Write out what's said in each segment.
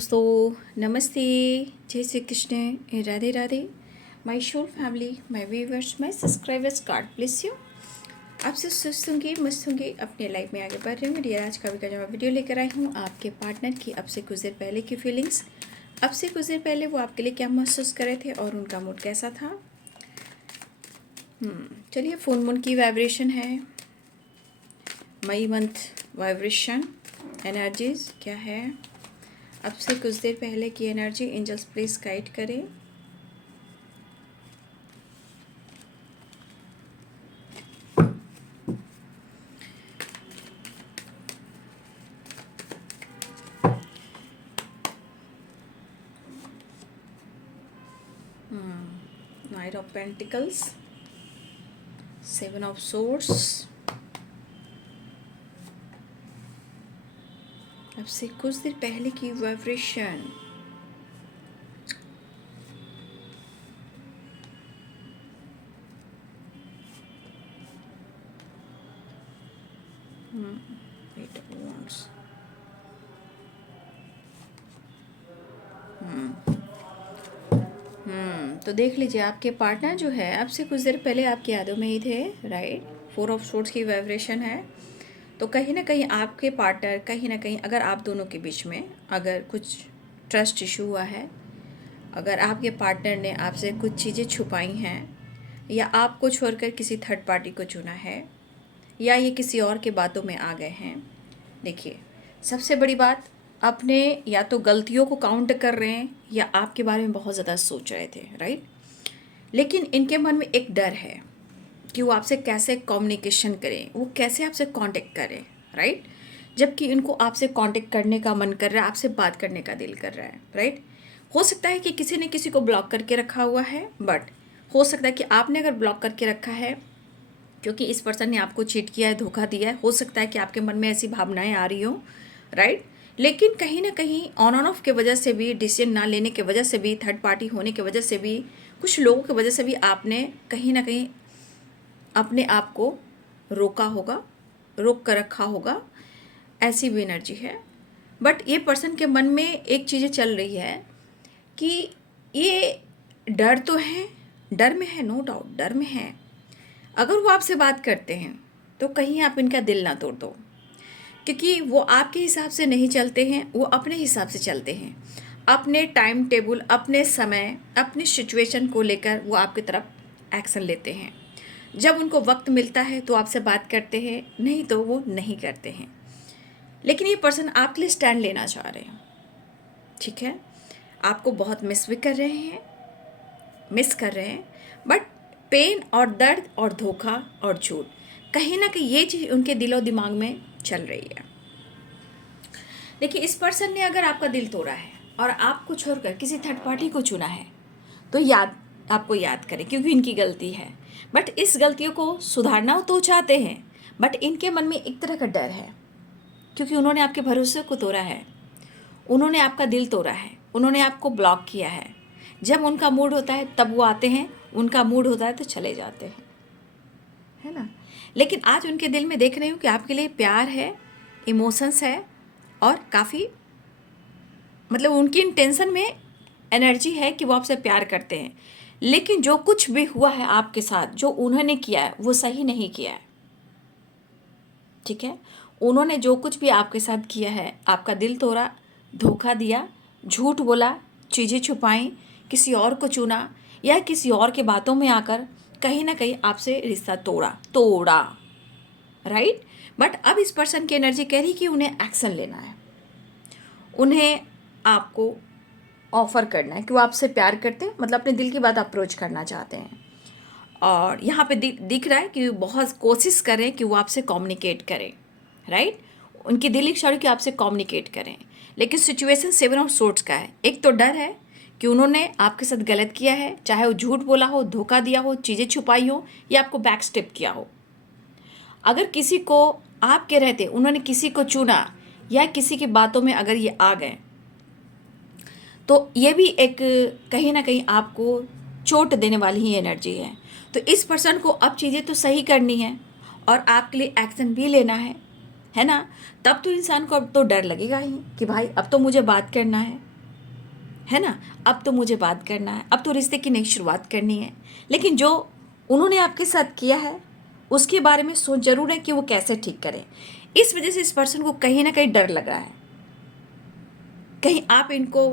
दोस्तों नमस्ते, जय Shri Krishna, Radhe Radhe. My soul family, my viewers, my subscribers, God bless you. आपसे स्वस्थ होंगे, मस्त होंगे, अपने लाइफ में आगे बढ़ रहे होंगे। डियर, आज का भी जो वीडियो लेकर आई हूँ आपके पार्टनर की अब से कुछ देर पहले की फीलिंग्स। अब से कुछ देर पहले वो आपके लिए क्या महसूस कर रहे थे और उनका मूड कैसा था। चलिए, फुल मून की वाइब्रेशन है, मई मंथ वाइब्रेशन एनर्जीज क्या है। अब से कुछ देर पहले की एनर्जी एंजल्स प्लीज गाइड करें। Night of pentacles, seven of swords. अब से कुछ देर पहले की वाइब्रेशन, एट ऑफ वांड्स। तो देख लीजिए, आपके पार्टनर जो है अब से कुछ देर पहले आपकी यादों में ही थे, राइट। फोर ऑफ सोर्ड्स की वाइब्रेशन है। तो कहीं ना कहीं आपके पार्टनर, कहीं ना कहीं अगर आप दोनों के बीच में अगर कुछ ट्रस्ट इशू हुआ है, अगर आपके पार्टनर ने आपसे कुछ चीज़ें छुपाई हैं, या आपको छोड़कर किसी थर्ड पार्टी को चुना है, या ये किसी और के बातों में आ गए हैं। देखिए, सबसे बड़ी बात, अपने या तो गलतियों को काउंट कर रहे हैं या आपके बारे में बहुत ज़्यादा सोच रहे थे, राइट। लेकिन इनके मन में एक डर है कि वो आपसे कैसे कम्युनिकेशन करें, वो कैसे आपसे कांटेक्ट करें, राइट। जबकि इनको आपसे कांटेक्ट करने का मन कर रहा है, आपसे बात करने का दिल कर रहा है, राइट। हो सकता है कि किसी ने किसी को ब्लॉक करके रखा हुआ है, बट हो सकता है कि आपने अगर ब्लॉक करके रखा है क्योंकि इस पर्सन ने आपको चीट किया है, धोखा दिया है। हो सकता है कि आपके मन में ऐसी भावनाएं आ रही हो, राइट। लेकिन कहीं ना कहीं ऑन एंड ऑफ के वजह से भी, डिसीजन ना लेने के वजह से भी, थर्ड पार्टी होने की वजह से भी, कुछ लोगों की वजह से भी आपने कहीं ना कहीं अपने आप को रोका होगा, रोक कर रखा होगा। ऐसी भी एनर्जी है। बट ये पर्सन के मन में एक चीज़ें चल रही है कि ये डर तो है, डर में है, नो डाउट डर में है। अगर वो आपसे बात करते हैं तो कहीं आप इनका दिल ना तोड़ दो, क्योंकि वो आपके हिसाब से नहीं चलते हैं, वो अपने हिसाब से चलते हैं। अपने टाइम टेबल, अपने समय, अपनी सिचुएशन को लेकर वो आपकी तरफ एक्शन लेते हैं। जब उनको वक्त मिलता है तो आपसे बात करते हैं, नहीं तो वो नहीं करते हैं। लेकिन ये पर्सन आपके लिए स्टैंड लेना चाह रहे हैं, ठीक है। आपको बहुत मिस भी कर रहे हैं, मिस कर रहे हैं, बट पेन और दर्द और धोखा और झूठ, कहीं ना कहीं ये चीज़ उनके दिलो दिमाग में चल रही है। देखिए, इस पर्सन ने अगर आपका दिल तोड़ा है और आपको छोड़कर किसी थर्ड पार्टी को चुना है, तो आपको याद करें, क्योंकि इनकी गलती है। बट इस गलतियों को सुधारना तो चाहते हैं, बट इनके मन में एक तरह का डर है, क्योंकि उन्होंने आपके भरोसे को तोड़ा है, उन्होंने आपका दिल तोड़ा है, उन्होंने आपको ब्लॉक किया है। जब उनका मूड होता है तब वो आते हैं, उनका मूड होता है तो चले जाते हैं, है ना। लेकिन आज उनके दिल में देख रही हूँ कि आपके लिए प्यार है, इमोशंस है, और काफ़ी मतलब उनकी इंटेंशन में एनर्जी है कि वो आपसे प्यार करते हैं। लेकिन जो कुछ भी हुआ है आपके साथ, जो उन्होंने किया है वो सही नहीं किया है, ठीक है। उन्होंने जो कुछ भी आपके साथ किया है, आपका दिल तोड़ा, धोखा दिया, झूठ बोला, चीज़ें छुपाई, किसी और को चुना, या किसी और के बातों में आकर कहीं ना कहीं आपसे रिश्ता तोड़ा, राइट। बट अब इस पर्सन की एनर्जी कह रही कि उन्हें एक्शन लेना है, उन्हें आपको ऑफ़र करना है कि वो आपसे प्यार करते हैं, मतलब अपने दिल की बात अप्रोच करना चाहते हैं। और यहाँ पे दिख रहा है कि वो बहुत कोशिश करें कि वो आपसे कम्युनिकेट करें, राइट। उनकी दिल इच्छा कि आपसे कम्युनिकेट करें। लेकिन सिचुएशन सेवन ऑफ सोर्ड्स का है। एक तो डर है कि उन्होंने आपके साथ गलत किया है, चाहे वो झूठ बोला हो, धोखा दिया हो, चीज़ें छुपाई हो, या आपको बैक स्टेप किया हो। अगर किसी को आपके रहते उन्होंने किसी को चुना, या किसी की बातों में अगर ये आ गए, तो ये भी एक कहीं ना कहीं आपको चोट देने वाली ही एनर्जी है। तो इस पर्सन को अब चीज़ें तो सही करनी है और आपके लिए एक्शन भी लेना है ना। तब तो इंसान को अब तो डर लगेगा ही कि भाई अब तो मुझे बात करना है, है ना, अब तो मुझे बात करना है, अब तो रिश्ते की नई शुरुआत करनी है। लेकिन जो उन्होंने आपके साथ किया है उसके बारे में सोच जरूर है कि वो कैसे ठीक करें। इस वजह से इस पर्सन को कहीं ना कहीं डर लग रहा है, कहीं आप इनको,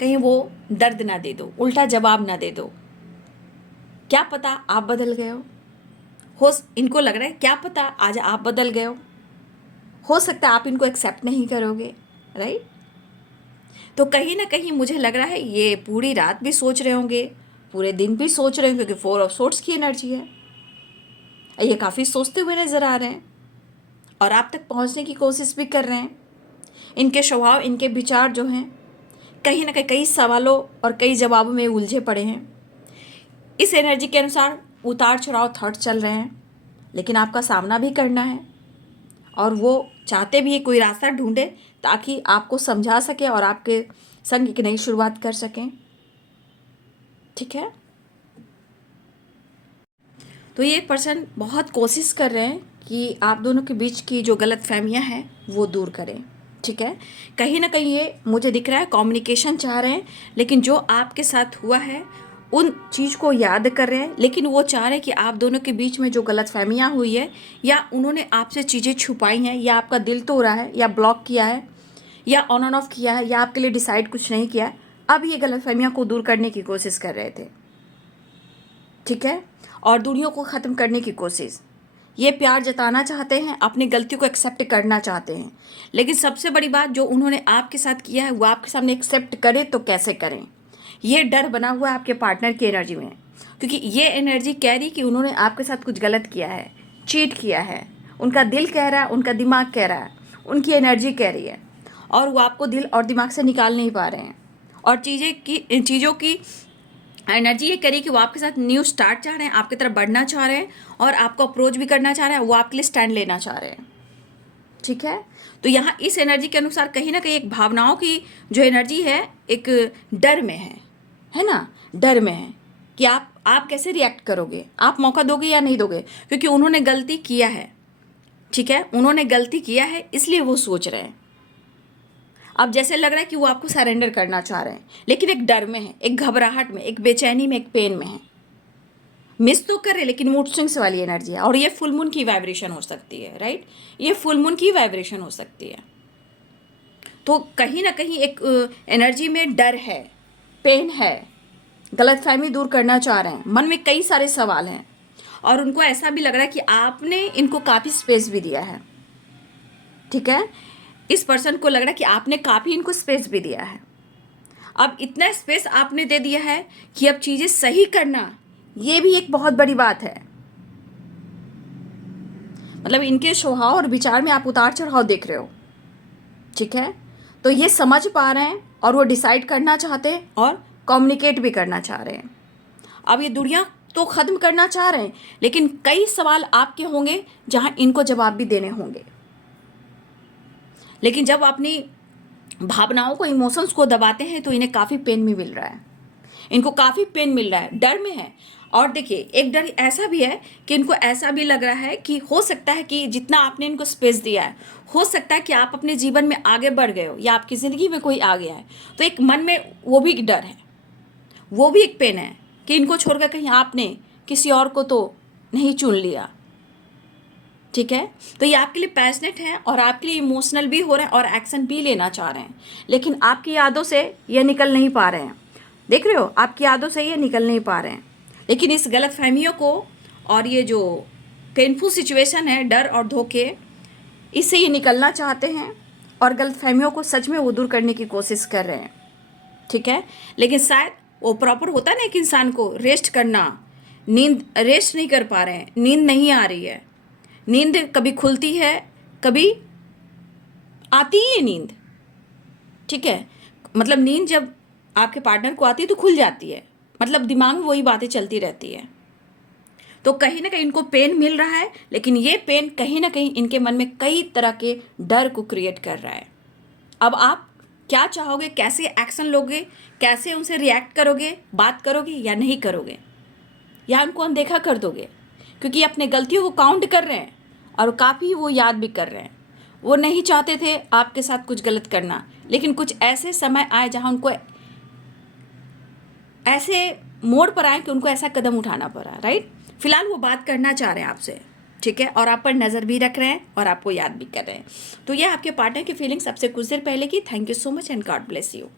कहीं वो दर्द ना दे दो, उल्टा जवाब ना दे दो। क्या पता आप बदल गए हो इनको लग रहा है क्या पता आज आप बदल गए हो सकता है आप इनको एक्सेप्ट नहीं करोगे, राइट। तो कहीं ना कहीं मुझे लग रहा है ये पूरी रात भी सोच रहे होंगे, पूरे दिन भी सोच रहे होंगे, क्योंकि 4 ऑफ सोर्ड्स की एनर्जी है। ये काफ़ी सोचते हुए नजर आ रहे हैं और आप तक पहुंचने की कोशिश भी कर रहे हैं। इनके स्वभाव, इनके विचार जो हैं कहीं ना कहीं कई सवालों और कई जवाबों में उलझे पड़े हैं। इस एनर्जी के अनुसार उतार चढ़ाव थॉट चल रहे हैं, लेकिन आपका सामना भी करना है और वो चाहते भी कोई रास्ता ढूंढे ताकि आपको समझा सके और आपके संग एक नई शुरुआत कर सकें, ठीक है। तो ये पर्सन बहुत कोशिश कर रहे हैं कि आप दोनों के बीच की जो गलत फहमियाँ हैं वो दूर करें, ठीक है। कहीं ना कहीं ये मुझे दिख रहा है कम्युनिकेशन चाह रहे हैं, लेकिन जो आपके साथ हुआ है उन चीज़ को याद कर रहे हैं, लेकिन वो चाह रहे हैं कि आप दोनों के बीच में जो गलत फहमियाँ हुई है या उन्होंने आपसे चीज़ें छुपाई हैं या आपका दिल तोड़ा है या ब्लॉक किया है या ऑन एंड ऑफ किया है या आपके लिए डिसाइड कुछ नहीं किया है, अब ये गलत फहमियाँ को दूर करने की कोशिश कर रहे थे, ठीक है। और दूरियों को ख़त्म करने की कोशिश, ये प्यार जताना चाहते हैं, अपनी गलतियों को एक्सेप्ट करना चाहते हैं। लेकिन सबसे बड़ी बात जो उन्होंने आपके साथ किया है वो आपके सामने एक्सेप्ट करें तो कैसे करें, ये डर बना हुआ है आपके पार्टनर की एनर्जी में, क्योंकि ये एनर्जी कह रही कि उन्होंने आपके साथ कुछ गलत किया है, चीट किया है। उनका दिल कह रहा है, उनका दिमाग कह रहा है, उनकी एनर्जी कह रही है और वो आपको दिल और दिमाग से निकाल नहीं पा रहे हैं। और चीज़ों की एनर्जी ये करी कि वो आपके साथ न्यू स्टार्ट चाह रहे हैं, आपकी तरफ बढ़ना चाह रहे हैं और आपको अप्रोच भी करना चाह रहे हैं, वो आपके लिए स्टैंड लेना चाह रहे हैं, ठीक है। तो यहाँ इस एनर्जी के अनुसार कहीं ना कहीं एक भावनाओं की जो एनर्जी है एक डर में है ना, डर में है कि आप कैसे रिएक्ट करोगे, आप मौका दोगे या नहीं दोगे, क्योंकि उन्होंने गलती किया है, ठीक है। उन्होंने गलती किया है इसलिए वो सोच रहे हैं। अब जैसे लग रहा है कि वो आपको सरेंडर करना चाह रहे हैं, लेकिन एक डर में है, एक घबराहट में, एक बेचैनी में, एक पेन में है। मिस तो कर रहे लेकिन मूड स्विंग्स वाली एनर्जी है और ये फुल मून की वाइब्रेशन हो सकती है, राइट। ये फुल मून की वाइब्रेशन हो सकती है। तो कहीं ना कहीं एक एनर्जी में डर है, पेन है, गलतफहमी दूर करना चाह रहे हैं, मन में कई सारे सवाल हैं और उनको ऐसा भी लग रहा है कि आपने इनको काफ़ी स्पेस भी दिया है, ठीक है। इस पर्सन को लग रहा है कि आपने काफ़ी इनको स्पेस भी दिया है। अब इतना स्पेस आपने दे दिया है कि अब चीज़ें सही करना ये भी एक बहुत बड़ी बात है। मतलब इनके स्वभाव और विचार में आप उतार चढ़ाव देख रहे हो, ठीक है। तो ये समझ पा रहे हैं और वो डिसाइड करना चाहते हैं और कम्युनिकेट भी करना चाह रहे हैं। अब ये दूरियां तो ख़त्म करना चाह रहे हैं, लेकिन कई सवाल आपके होंगे जहां इनको जवाब भी देने होंगे। लेकिन जब अपनी भावनाओं को, इमोशंस को दबाते हैं तो इन्हें काफ़ी पेन भी मिल रहा है, इनको काफ़ी पेन मिल रहा है, डर में है। और देखिए एक डर ऐसा भी है कि इनको ऐसा भी लग रहा है कि हो सकता है कि जितना आपने इनको स्पेस दिया है, हो सकता है कि आप अपने जीवन में आगे बढ़ गए हो या आपकी ज़िंदगी में कोई आ गया है, तो एक मन में वो भी डर है, वो भी एक पेन है कि इनको छोड़कर कहीं आपने किसी और को तो नहीं चुन लिया, ठीक है। तो ये आपके लिए पैशनेट है और आपके लिए इमोशनल भी हो रहे हैं और एक्शन भी लेना चाह रहे हैं, लेकिन आपकी यादों से ये निकल नहीं पा रहे हैं। देख रहे हो, आपकी यादों से ये निकल नहीं पा रहे हैं, लेकिन इस गलत फहमियों को और ये जो पेनफुल सिचुएशन है, डर और धोखे, इससे ये निकलना चाहते हैं और गलत फहमियों को सच में वो दूर करने की कोशिश कर रहे हैं, ठीक है। लेकिन शायद वो प्रॉपर होता है ना एक इंसान को रेस्ट करना, नींद रेस्ट नहीं कर पा रहे हैं, नींद नहीं आ रही है, नींद कभी खुलती है कभी आती ही है नींद, ठीक है। मतलब नींद जब आपके पार्टनर को आती है तो खुल जाती है, मतलब दिमाग में वही बातें चलती रहती है। तो कहीं ना कहीं इनको पेन मिल रहा है, लेकिन ये पेन कहीं ना कहीं इनके मन में कई तरह के डर को क्रिएट कर रहा है। अब आप क्या चाहोगे, कैसे एक्शन लोगे, कैसे उनसे रिएक्ट करोगे, बात करोगे या नहीं करोगे, या उनको अनदेखा कर दोगे, क्योंकि अपने गलतियों को काउंट कर रहे हैं और काफ़ी वो याद भी कर रहे हैं। वो नहीं चाहते थे आपके साथ कुछ गलत करना, लेकिन कुछ ऐसे समय आए जहाँ उनको ऐसे मोड़ पर आए कि उनको ऐसा कदम उठाना पड़ा, राइट। फिलहाल वो बात करना चाह रहे हैं आपसे, ठीक है, और आप पर नज़र भी रख रहे हैं और आपको याद भी कर रहे हैं। तो ये आपके पार्टनर की फीलिंग्स आपसे कुछ देर पहले की। Thank you so much and God bless you.